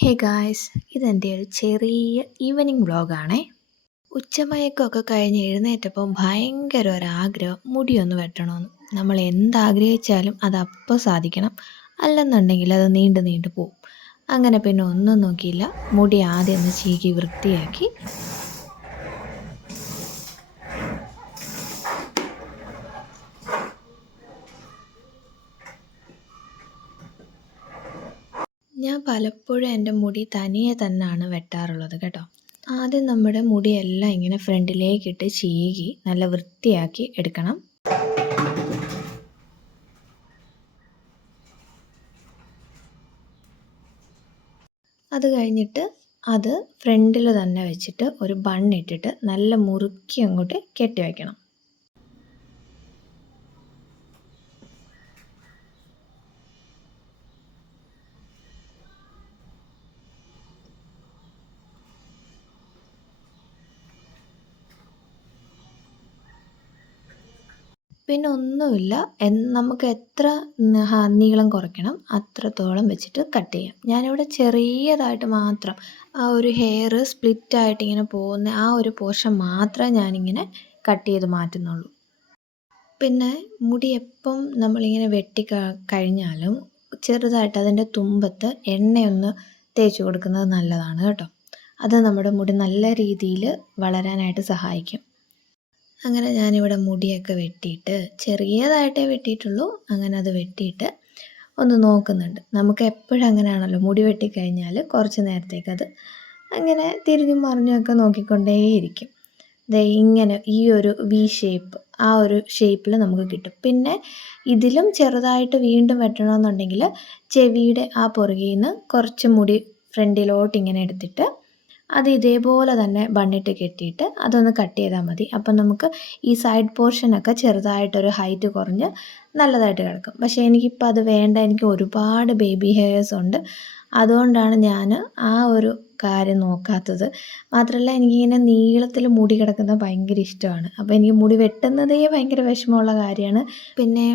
Hey guys, ഇതെൻ്റെ ഒരു ചെറിയ ഈവനിങ് വ്ളോഗാണേ. ഉച്ചമയക്കമൊക്കെ കഴിഞ്ഞ് എഴുന്നേറ്റപ്പം ഭയങ്കര ഒരാഗ്രഹം മുടിയൊന്ന് വെട്ടണമെന്ന്. നമ്മൾ എന്താഗ്രഹിച്ചാലും അത് അപ്പോൾ സാധിക്കണം, അല്ലെന്നുണ്ടെങ്കിൽ അത് നീണ്ടു നീണ്ടു പോവും. അങ്ങനെ പിന്നെ ഒന്നും നോക്കിയില്ല, മുടി ആദ്യം ഒന്ന് ചീകി വൃത്തിയാക്കി. ഞാൻ പലപ്പോഴും എൻ്റെ മുടി തനിയെ തന്നെയാണ് വെട്ടാറുള്ളത് കേട്ടോ. ആദ്യം നമ്മുടെ മുടിയെല്ലാം ഇങ്ങനെ ഫ്രണ്ടിലേക്കിട്ട് ചീകി നല്ല വൃത്തിയാക്കി എടുക്കണം. അത് കഴിഞ്ഞിട്ട് അത് ഫ്രണ്ടിൽ തന്നെ വെച്ചിട്ട് ഒരു ബണ്ണിട്ടിട്ട് നല്ല മുറുക്കി അങ്ങോട്ട് കെട്ടി വയ്ക്കണം. പിന്നെ ഒന്നുമില്ല, നമുക്ക് എത്ര നീളം കുറയ്ക്കണം അത്രത്തോളം വെച്ചിട്ട് കട്ട് ചെയ്യാം. ഞാനിവിടെ ചെറിയതായിട്ട് മാത്രം ആ ഒരു ഹെയർ സ്പ്ലിറ്റായിട്ട് ഇങ്ങനെ പോകുന്ന ആ ഒരു പോർഷൻ മാത്രമേ ഞാനിങ്ങനെ കട്ട് ചെയ്ത് മാറ്റുന്നുള്ളൂ. പിന്നെ മുടി എപ്പം നമ്മളിങ്ങനെ കഴിഞ്ഞാലും ചെറുതായിട്ട് അതിൻ്റെ തുമ്പത്ത് എണ്ണയൊന്ന് തേച്ച് കൊടുക്കുന്നത് നല്ലതാണ് കേട്ടോ. അത് നമ്മുടെ മുടി നല്ല രീതിയിൽ വളരാനായിട്ട് സഹായിക്കും. അങ്ങനെ ഞാനിവിടെ മുടിയൊക്കെ വെട്ടിയിട്ട്, ചെറിയതായിട്ടേ വെട്ടിയിട്ടുള്ളൂ, അങ്ങനെ അത് വെട്ടിയിട്ട് ഒന്ന് നോക്കുന്നുണ്ട്. നമുക്ക് എപ്പോഴും അങ്ങനെയാണല്ലോ, മുടി വെട്ടിക്കഴിഞ്ഞാൽ കുറച്ച് നേരത്തേക്ക് അത് അങ്ങനെ തിരിഞ്ഞും മറിഞ്ഞുമൊക്കെ നോക്കിക്കൊണ്ടേയിരിക്കും. ഇങ്ങനെ ഈ ഒരു വി ഷേപ്പ്, ആ ഒരു ഷേപ്പിൽ നമുക്ക് കിട്ടും. പിന്നെ ഇതിലും ചെറുതായിട്ട് വീണ്ടും വെട്ടണമെന്നുണ്ടെങ്കിൽ ചെവിയുടെ ആ പുറകിൽ നിന്ന് കുറച്ച് മുടി ഫ്രണ്ടിലോട്ട് ഇങ്ങനെ എടുത്തിട്ട് അത് ഇതേപോലെ തന്നെ ബണ്ണിട്ട് കെട്ടിയിട്ട് അതൊന്ന് കട്ട് ചെയ്താൽ മതി. അപ്പം നമുക്ക് ഈ സൈഡ് പോർഷനൊക്കെ ചെറുതായിട്ടൊരു ഹൈറ്റ് കുറഞ്ഞ് നല്ലതായിട്ട് കിടക്കും. പക്ഷേ എനിക്കിപ്പോൾ അത് വേണ്ട, എനിക്ക് ഒരുപാട് ബേബി ഹെയർസ് ഉണ്ട്. അതുകൊണ്ടാണ് ഞാൻ ആ ഒരു കാര്യം നോക്കാത്തത്. മാത്രമല്ല, എനിക്കിങ്ങനെ നീളത്തിൽ മുടി കിടക്കുന്നത് ഭയങ്കര ഇഷ്ടമാണ്. അപ്പോൾ എനിക്ക് മുടി വെട്ടുന്നതേ ഭയങ്കര വിഷമമുള്ള കാര്യമാണ്. പിന്നെ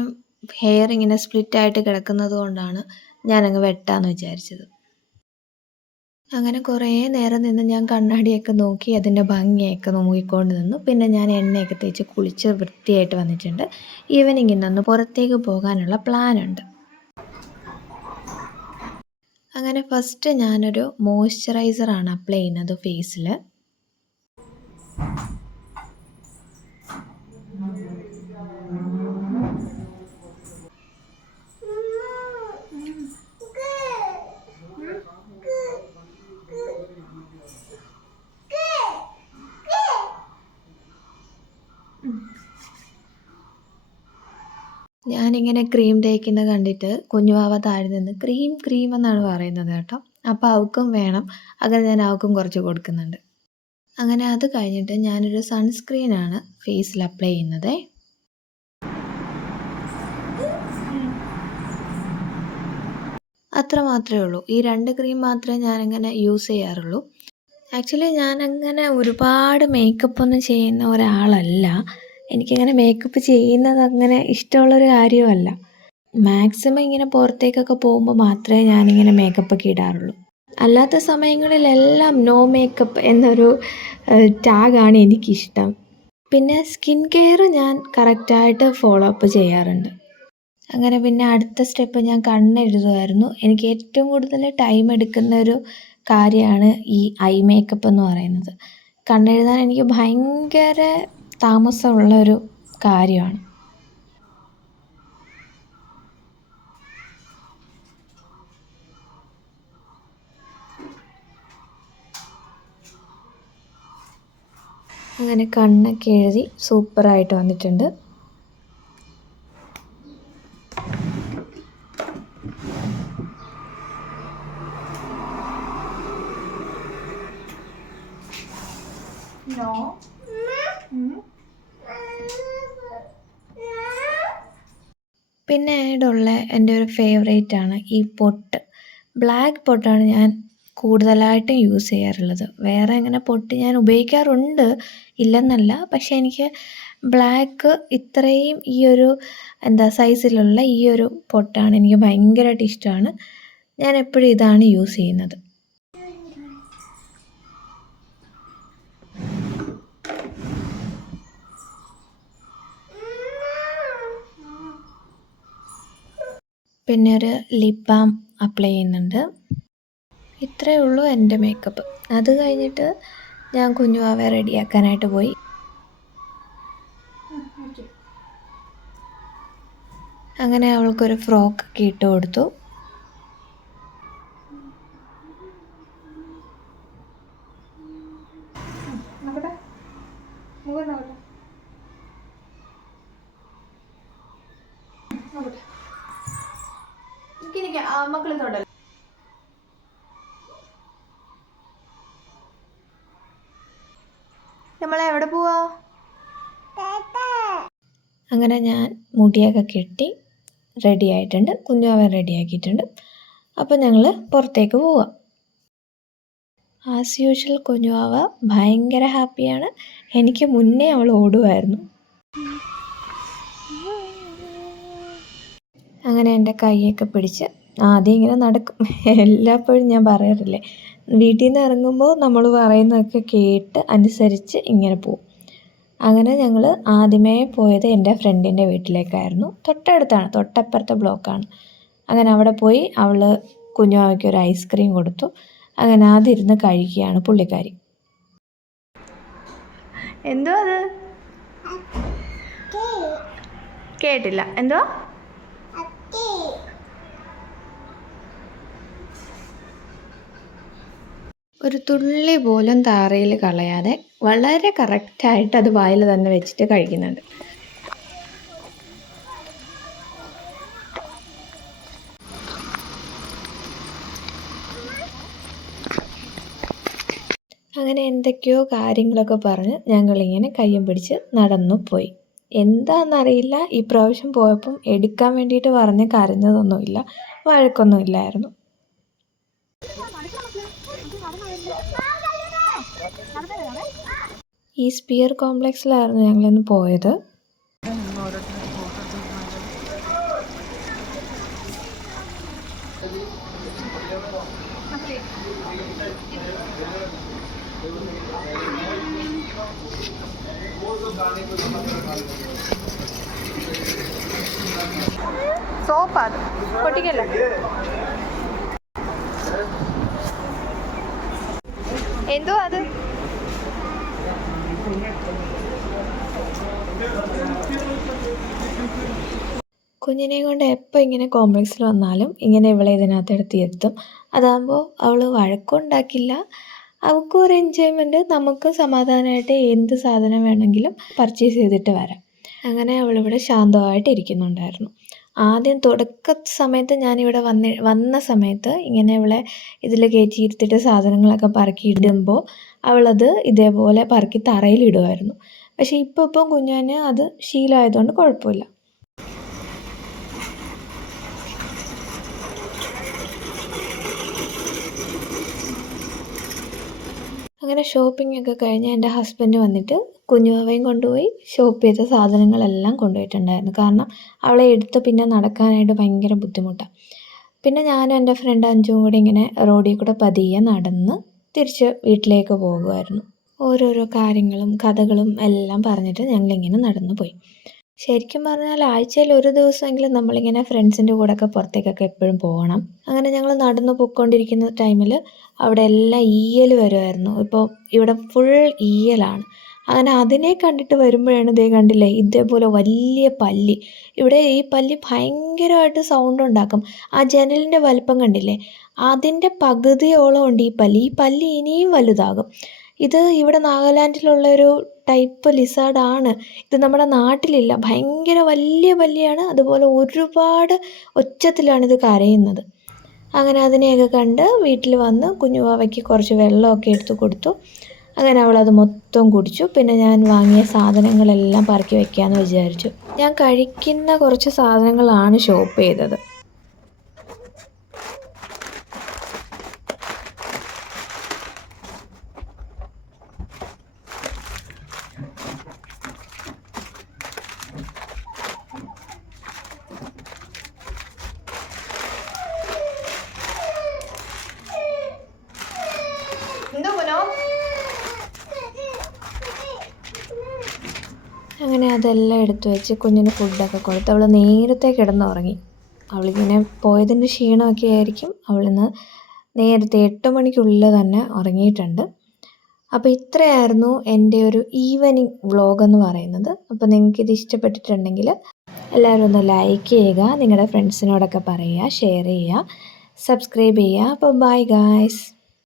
ഹെയർ ഇങ്ങനെ സ്പ്ലിറ്റായിട്ട് കിടക്കുന്നത് കൊണ്ടാണ് ഞാനങ്ങ് വെട്ടാമെന്ന് വിചാരിച്ചത്. അങ്ങനെ കുറേ നേരം നിന്ന് ഞാൻ കണ്ണാടിയൊക്കെ നോക്കി അതിൻ്റെ ഭംഗിയൊക്കെ നോക്കിക്കൊണ്ട് നിന്നു. പിന്നെ ഞാൻ എണ്ണയൊക്കെ തേച്ച് കുളിച്ച് വൃത്തിയായിട്ട് വന്നിട്ടുണ്ട്. ഈവനിങ് ഇന്നൊന്ന് പുറത്തേക്ക് പോകാനുള്ള പ്ലാനുണ്ട്. അങ്ങനെ ഫസ്റ്റ് ഞാനൊരു മോയ്സ്ചറൈസറാണ് അപ്ലൈ ചെയ്യുന്നത് ഫേസിൽ. ഞാനിങ്ങനെ ക്രീം തേക്കുന്നത് കണ്ടിട്ട് കുഞ്ഞുവാവ താഴെ നിന്ന് ക്രീം എന്നാണ് പറയുന്നത് കേട്ടോ. അപ്പോൾ അവൾക്കും വേണം. അങ്ങനെ ഞാൻ അവൾക്കും കുറച്ച് കൊടുക്കുന്നുണ്ട്. അങ്ങനെ അത് കഴിഞ്ഞിട്ട് ഞാനൊരു സൺസ്ക്രീനാണ് ഫേസിൽ അപ്ലൈ ചെയ്യുന്നത്. അത്ര മാത്രമേ ഉള്ളൂ. ഈ 2 ക്രീം മാത്രമേ ഞാനങ്ങനെ യൂസ് ചെയ്യാറുള്ളൂ. ആക്ച്വലി ഞാനങ്ങനെ ഒരുപാട് മേക്കപ്പൊന്നും ചെയ്യുന്ന ഒരാളല്ല. എനിക്കങ്ങനെ മേക്കപ്പ് ചെയ്യുന്നത് അങ്ങനെ ഇഷ്ടമുള്ളൊരു കാര്യമല്ല. മാക്സിമം ഇങ്ങനെ പുറത്തേക്കൊക്കെ പോകുമ്പോൾ മാത്രമേ ഞാനിങ്ങനെ മേക്കപ്പൊക്കെ ഇടാറുള്ളൂ. അല്ലാത്ത സമയങ്ങളിലെല്ലാം നോ മേക്കപ്പ് എന്നൊരു ടാഗാണ് എനിക്കിഷ്ടം. പിന്നെ സ്കിൻ കെയർ ഞാൻ കറക്റ്റായിട്ട് ഫോളോ അപ്പ് ചെയ്യാറുണ്ട്. അങ്ങനെ പിന്നെ അടുത്ത സ്റ്റെപ്പ് ഞാൻ കണ്ണെഴുതുമായിരുന്നു. എനിക്ക് ഏറ്റവും കൂടുതൽ ടൈം എടുക്കുന്ന ഒരു കാര്യമാണ് ഈ ഐ മേക്കപ്പ് എന്ന് പറയുന്നത്. കണ്ണെഴുതാൻ എനിക്ക് ഭയങ്കര താമസമുള്ളൊരു കാര്യമാണ്. അങ്ങനെ കണ്ണൊക്കെ എഴുതി സൂപ്പറായിട്ട് വന്നിട്ടുണ്ട്. പിന്നീടുള്ള എൻ്റെ ഒരു ഫേവറേറ്റാണ് ഈ പൊട്ട്. ബ്ലാക്ക് പൊട്ടാണ് ഞാൻ കൂടുതലായിട്ടും യൂസ് ചെയ്യാറുള്ളത്. വേറെ അങ്ങനെ പൊട്ട് ഞാൻ ഉപയോഗിക്കാറുണ്ട്, ഇല്ലെന്നല്ല. പക്ഷേ എനിക്ക് ബ്ലാക്ക് ഇത്രയും ഈ ഒരു സൈസിലുള്ള ഈ ഒരു പൊട്ടാണ് എനിക്ക് ഭയങ്കരമായിട്ട് ഇഷ്ടമാണ്. ഞാൻ എപ്പോഴും ഇതാണ് യൂസ് ചെയ്യുന്നത്. പിന്നെ ഒരു ലിപ് ബാം അപ്ലൈ ചെയ്യുന്നുണ്ട്. ഇത്രയേ ഉള്ളൂ എൻ്റെ മേക്കപ്പ്. അത് കഴിഞ്ഞിട്ട് ഞാൻ കുഞ്ഞുവാവയെ റെഡിയാക്കാനായിട്ട് പോയി. അങ്ങനെ അവൾക്കൊരു ഫ്രോക്കൊക്കെ ഇട്ട് കൊടുത്തു. നമ്മളെവിടെ പോവാ? അങ്ങനെ ഞാൻ മുടിയൊക്കെ കെട്ടി റെഡി ആയിട്ടുണ്ട്. കുഞ്ഞുവാവ റെഡിയാക്കിയിട്ടുണ്ട്. അപ്പോൾ ഞങ്ങൾ പുറത്തേക്ക് പോവാം. ആസ് യൂഷ്വൽ കുഞ്ഞുവാവ ഭയങ്കര ഹാപ്പിയാണ്. എനിക്ക് മുന്നേ അവൾ ഓടുമായിരുന്നു. അങ്ങനെ എൻ്റെ കൈയൊക്കെ പിടിച്ച് ആദ്യം ഇങ്ങനെ നടക്കും. എല്ലായ്പ്പോഴും ഞാൻ പറയാറില്ലേ, വീട്ടിൽ നിന്ന് ഇറങ്ങുമ്പോൾ നമ്മൾ പറയുന്നതൊക്കെ കേട്ട് അനുസരിച്ച് ഇങ്ങനെ പോവും. അങ്ങനെ ഞങ്ങൾ ആദ്യമേ പോയത് എൻ്റെ ഫ്രണ്ടിൻ്റെ വീട്ടിലേക്കായിരുന്നു. തൊട്ടടുത്താണ്, തൊട്ടപ്പുറത്തെ ബ്ലോക്കാണ്. അങ്ങനെ അവിടെ പോയി അവൾ കുഞ്ഞുവാവയ്ക്ക് ഒരു ഐസ്ക്രീം കൊടുത്തു. അങ്ങനെ അതിരുന്ന് കഴിക്കുകയാണ് പുള്ളിക്കാരി. എന്തോ അത് കേട്ടില്ല. എന്തോ ഒരു തുള്ളി പോലും താറയിൽ കളയാതെ വളരെ കറക്റ്റായിട്ട് അത് വായിൽ തന്നെ വെച്ചിട്ട് കഴിക്കുന്നുണ്ട്. അങ്ങനെ എന്തൊക്കെയോ കാര്യങ്ങളൊക്കെ പറഞ്ഞ് ഞങ്ങളിങ്ങനെ കയ്യും പിടിച്ച് നടന്നു പോയി. എന്താണെന്നറിയില്ല, ഈ പ്രാവശ്യം പോയപ്പം എടുക്കാൻ വേണ്ടിയിട്ട് പറഞ്ഞ് കരഞ്ഞതൊന്നുമില്ല, വഴക്കൊന്നുമില്ലായിരുന്നു. ഈ സ്പിയർ കോംപ്ലക്സിലായിരുന്നു ഞങ്ങളിന്ന് പോയത്. സോപ്പാണ് പൊട്ടിക്കല്ല. എന്തോ അത് കുഞ്ഞിനെ കൊണ്ട് എപ്പോൾ ഇങ്ങനെ കോംപ്ലക്സിൽ വന്നാലും ഇങ്ങനെ ഇവളെ ഇതിനകത്ത് എടുത്തിരുത്തും. അതാകുമ്പോൾ അവൾ വഴക്കുണ്ടാക്കില്ല, അവൾക്കും ഒരു എൻജോയ്മെൻറ്റ്, നമുക്ക് സമാധാനമായിട്ട് എന്ത് സാധനം വേണമെങ്കിലും പർച്ചേസ് ചെയ്തിട്ട് വരാം. അങ്ങനെ അവളിവിടെ ശാന്തമായിട്ട് ഇരിക്കുന്നുണ്ടായിരുന്നു. ആദ്യം തുടക്ക സമയത്ത് ഞാനിവിടെ വന്ന സമയത്ത് ഇങ്ങനെ ഇവളെ ഇതിൽ കയറ്റിയിരുത്തിയിട്ട് സാധനങ്ങളൊക്കെ പറക്കി ഇടുമ്പോൾ അവളത് ഇതേപോലെ പറക്കി തറയിലിടുമായിരുന്നു. പക്ഷേ ഇപ്പം കുഞ്ഞിന് അത് ശീലമായതുകൊണ്ട് കുഴപ്പമില്ല. അങ്ങനെ ഷോപ്പിംഗ് ഒക്കെ കഴിഞ്ഞ് എൻ്റെ ഹസ്ബൻഡ് വന്നിട്ട് കുഞ്ഞുവാവയും കൊണ്ടുപോയി ഷോപ്പ് ചെയ്ത സാധനങ്ങളെല്ലാം കൊണ്ടുപോയിട്ടുണ്ടായിരുന്നു. കാരണം അവളെ എടുത്ത് പിന്നെ നടക്കാനായിട്ട് ഭയങ്കര ബുദ്ധിമുട്ടാണ്. പിന്നെ ഞാനും എൻ്റെ ഫ്രണ്ട് അഞ്ചും കൂടി ഇങ്ങനെ റോഡിൽ കൂടെ പതിയെ നടന്ന് തിരിച്ച് വീട്ടിലേക്ക് പോകുമായിരുന്നു. ഓരോരോ കാര്യങ്ങളും കഥകളും എല്ലാം പറഞ്ഞിട്ട് ഞങ്ങളിങ്ങനെ നടന്നു പോയി. ശരിക്കും പറഞ്ഞാൽ ആഴ്ചയിൽ ഒരു ദിവസമെങ്കിലും നമ്മളിങ്ങനെ ഫ്രണ്ട്സിൻ്റെ കൂടെയൊക്കെ പുറത്തേക്കൊക്കെ എപ്പോഴും പോകണം. അങ്ങനെ ഞങ്ങൾ നടന്നു പോയിക്കൊണ്ടിരിക്കുന്ന ടൈമിൽ അവിടെ എല്ലാം ഈയൽ വരുമായിരുന്നു. ഇപ്പോൾ ഇവിടെ ഫുൾ ഈയലാണ്. അങ്ങനെ അതിനെ കണ്ടിട്ട് വരുമ്പോഴാണ് ഇതേ കണ്ടില്ലേ, ഇതേപോലെ വലിയ പല്ലി. ഇവിടെ ഈ പല്ലി ഭയങ്കരമായിട്ട് സൗണ്ട് ഉണ്ടാക്കും. ആ ജനലിൻ്റെ വലിപ്പം കണ്ടില്ലേ, അതിൻ്റെ പകുതിയോളം ഉണ്ട് ഈ പല്ലി. ഈ പല്ലി ഇനിയും വലുതാകും. ഇത് ഇവിടെ നാഗാലാൻഡിലുള്ളൊരു ടൈപ്പ് ലിസാർഡാണ്. ഇത് നമ്മുടെ നാട്ടിലില്ല. ഭയങ്കര വലിയ പല്ലിയാണ്. അതുപോലെ ഒരുപാട് ഒച്ചത്തിലാണിത് കരയുന്നത്. അങ്ങനെ അതിനെയൊക്കെ കണ്ട് വീട്ടിൽ വന്ന് കുഞ്ഞുവാവയ്ക്ക് കുറച്ച് വെള്ളമൊക്കെ എടുത്ത് കൊടുത്തു. അങ്ങനെ അവളത് മൊത്തം കുടിച്ചു. പിന്നെ ഞാൻ വാങ്ങിയ സാധനങ്ങളെല്ലാം പറക്കി വയ്ക്കാമെന്ന് വിചാരിച്ചു. ഞാൻ കഴിക്കുന്ന കുറച്ച് സാധനങ്ങളാണ് ഷോപ്പ് ചെയ്തത്. അങ്ങനെ അതെല്ലാം എടുത്തു വെച്ച് കുഞ്ഞിന് ഫുഡൊക്കെ കൊടുത്ത് അവൾ നേരത്തെ കിടന്നുറങ്ങി. അവളിങ്ങനെ പോയതിൻ്റെ ക്ഷീണമൊക്കെ ആയിരിക്കും അവളിന്ന് നേരത്തെ 8 മണിക്കുള്ളിൽ തന്നെ ഉറങ്ങിയിട്ടുണ്ട്. അപ്പോൾ ഇത്രയായിരുന്നു എൻ്റെ ഒരു ഈവനിങ് വ്ളോഗ് എന്ന് പറയുന്നത്. അപ്പോൾ നിങ്ങൾക്കിത് ഇഷ്ടപ്പെട്ടിട്ടുണ്ടെങ്കിൽ എല്ലാവരും ഒന്ന് ലൈക്ക് ചെയ്യുക, നിങ്ങളുടെ ഫ്രണ്ട്സിനോടൊക്കെ പറയുക, ഷെയർ ചെയ്യുക, സബ്സ്ക്രൈബ് ചെയ്യുക. അപ്പോൾ ബൈ ഗായ്സ്.